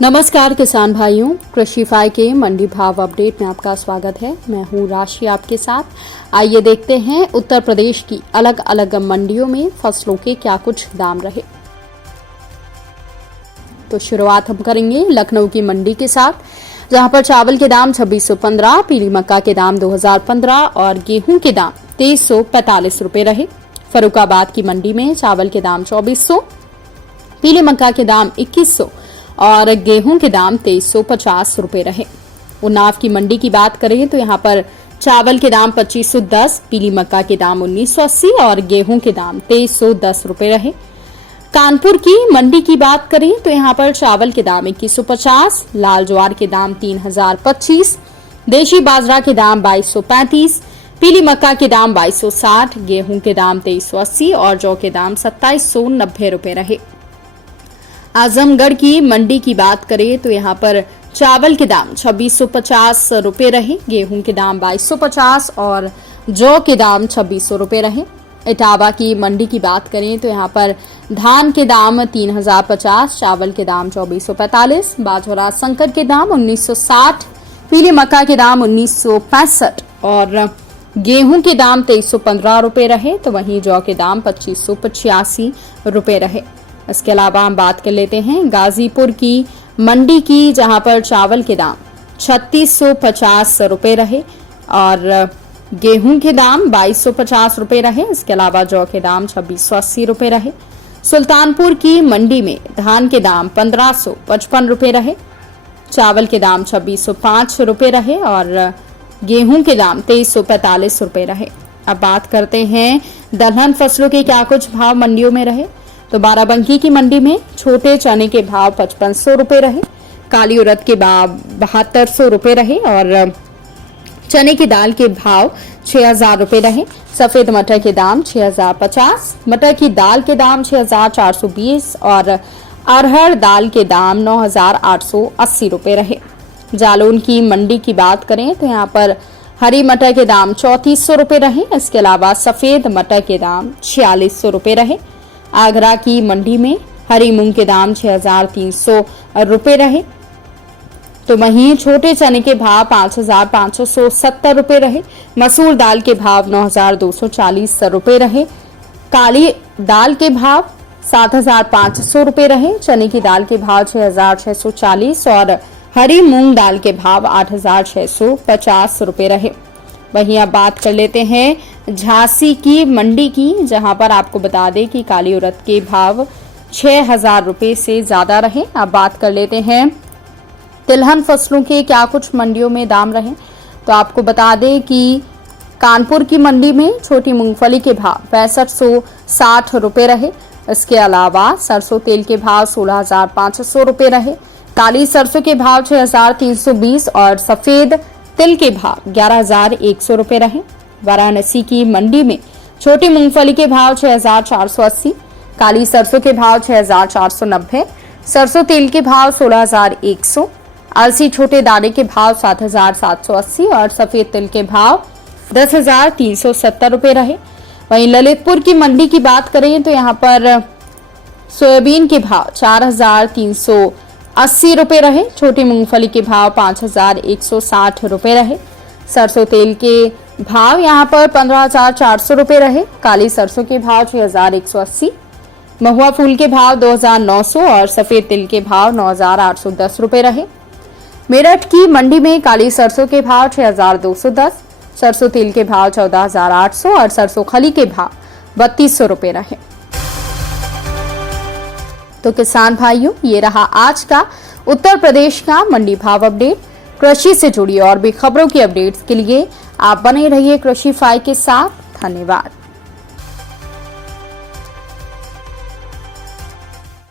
नमस्कार किसान भाइयों, कृषि फाई के मंडी भाव अपडेट में आपका स्वागत है। मैं हूं राशि आपके साथ। आइए देखते हैं उत्तर प्रदेश की अलग अलग मंडियों में फसलों के क्या कुछ दाम रहे। तो शुरुआत हम करेंगे लखनऊ की मंडी के साथ, जहां पर चावल के दाम 2615, पीली मक्का के दाम 2015 और गेहूं के दाम 2345 रुपए रहे। फर्रुखाबाद की मंडी में चावल के दाम 2400, पीली मक्का के दाम 2100 और गेहूं के दाम 2350 रुपए रहे। उन्नाव की मंडी की बात करें तो यहां पर चावल के दाम 2510, पीली मक्का के दाम 1980 और गेहूं के दाम 2310 रुपए रहे। कानपुर की मंडी की बात करें तो यहां पर चावल के दाम 2150, लाल ज्वार के दाम 3025, देशी बाजरा के दाम 2235, पीली मक्का के दाम 2260, गेहूं के दाम 2380 और जौ के दाम 2790 रुपए रहे। आजमगढ़ की मंडी की बात करें तो यहां पर चावल के दाम 2650 रुपए रहे, गेहूं के दाम 2250 और जौ के दाम 2600 रुपए रहे। इटावा की मंडी की बात करें तो यहां पर धान के दाम 3050, चावल के दाम 2445, बाजरा संकर के दाम 1960, पीली मक्का के दाम 1965 और गेहूं के दाम 2315 रुपए रहे। तो वहीं जौ के दाम 2585 रुपए रहे। इसके अलावा हम बात कर लेते हैं गाजीपुर की मंडी की, जहां पर चावल के दाम 3650 रुपए रहे और गेहूं के दाम 2250 रुपए रहे। इसके अलावा जौ के दाम 2680 रुपए रहे। सुल्तानपुर की मंडी में धान के दाम 1555 रुपए रहे, चावल के दाम 2605 रुपए रहे और गेहूं के दाम 2345 रुपए रहे। अब बात करते हैं दलहन फसलों के क्या कुछ भाव मंडियों में रहे। तो बाराबंकी की मंडी में छोटे चने के भाव 5500 रुपए रहे, काली उड़द के भाव 7200 रुपए रहे और चने की दाल के भाव 6000 रुपए रहे। सफेद मटर के दाम 6050, मटर की दाल के दाम 6420 और अरहर दाल के दाम 9880 रुपए रहे। जालौन की मंडी की बात करें तो यहाँ पर हरी मटर के दाम 3400 रुपए रहे। इसके अलावा सफेद मटर के दाम 4600 रुपए रहे। आगरा की मंडी में हरी मूंग के दाम 6300 रुपए रहे। तो वहीं छोटे चने के भाव 5570 रुपए रहे। मसूर दाल के भाव 9240 रुपए रहे। काली दाल के भाव 7500 रुपए रहे। चने की दाल के भाव 6640 और हरी मूंग दाल के भाव 8650 रुपए रहे। वहीं अब बात कर लेते हैं झांसी की मंडी की, जहां पर आपको बता दें कि काली उड़द के भाव 6000 रुपए से ज्यादा रहे। अब बात कर लेते हैं तिलहन फसलों के क्या कुछ मंडियों में दाम रहे। तो आपको बता दें कि कानपुर की मंडी में छोटी मूंगफली के भाव 6560 रुपए रहे। इसके अलावा सरसों तेल के भाव 16500 रुपए रहे। काली सरसों के भाव 6320 और सफेद तिल के भाव 11100 रुपए रहे। वाराणसी की मंडी में छोटी मूंगफली के भाव 6480, काली सरसों के भाव 6490, सरसों तेल के भाव 16100, अलसी छोटे दाने के भाव 7780 और सफेद तिल के भाव 10370 रुपए रहे। वहीं ललितपुर की मंडी की बात करें तो यहाँ पर सोयाबीन के भाव 4380 रुपए रहे। छोटी मूंगफली के भाव 5160 रुपए रहे। सरसों तेल के भाव यहाँ पर 15400 रुपए रहे। काली सरसों के भाव 6180, महुआ फूल के भाव 2900 और सफेद तिल के भाव 9810 रुपए रहे। मेरठ की मंडी में काली सरसों के भाव 6210, सरसों तेल के भाव 14800 और सरसों खली के भाव 3200 रुपए रहे। तो किसान भाइयों, ये रहा आज का उत्तर प्रदेश का मंडी भाव अपडेट। कृषि से जुड़ी और भी खबरों की अपडेट्स के लिए आप बने रहिए कृषि फाई के साथ। धन्यवाद।